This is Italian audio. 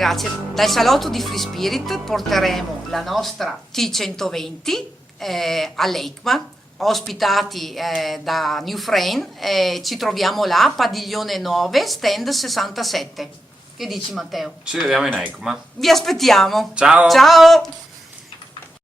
ragazzi, dal salotto di Free Spirit porteremo la nostra T120 all'EICMA, ospitati da New Frame, ci troviamo là, padiglione 9, stand 67. Che dici Matteo? Ci vediamo in EICMA. Vi aspettiamo. Ciao! Ciao!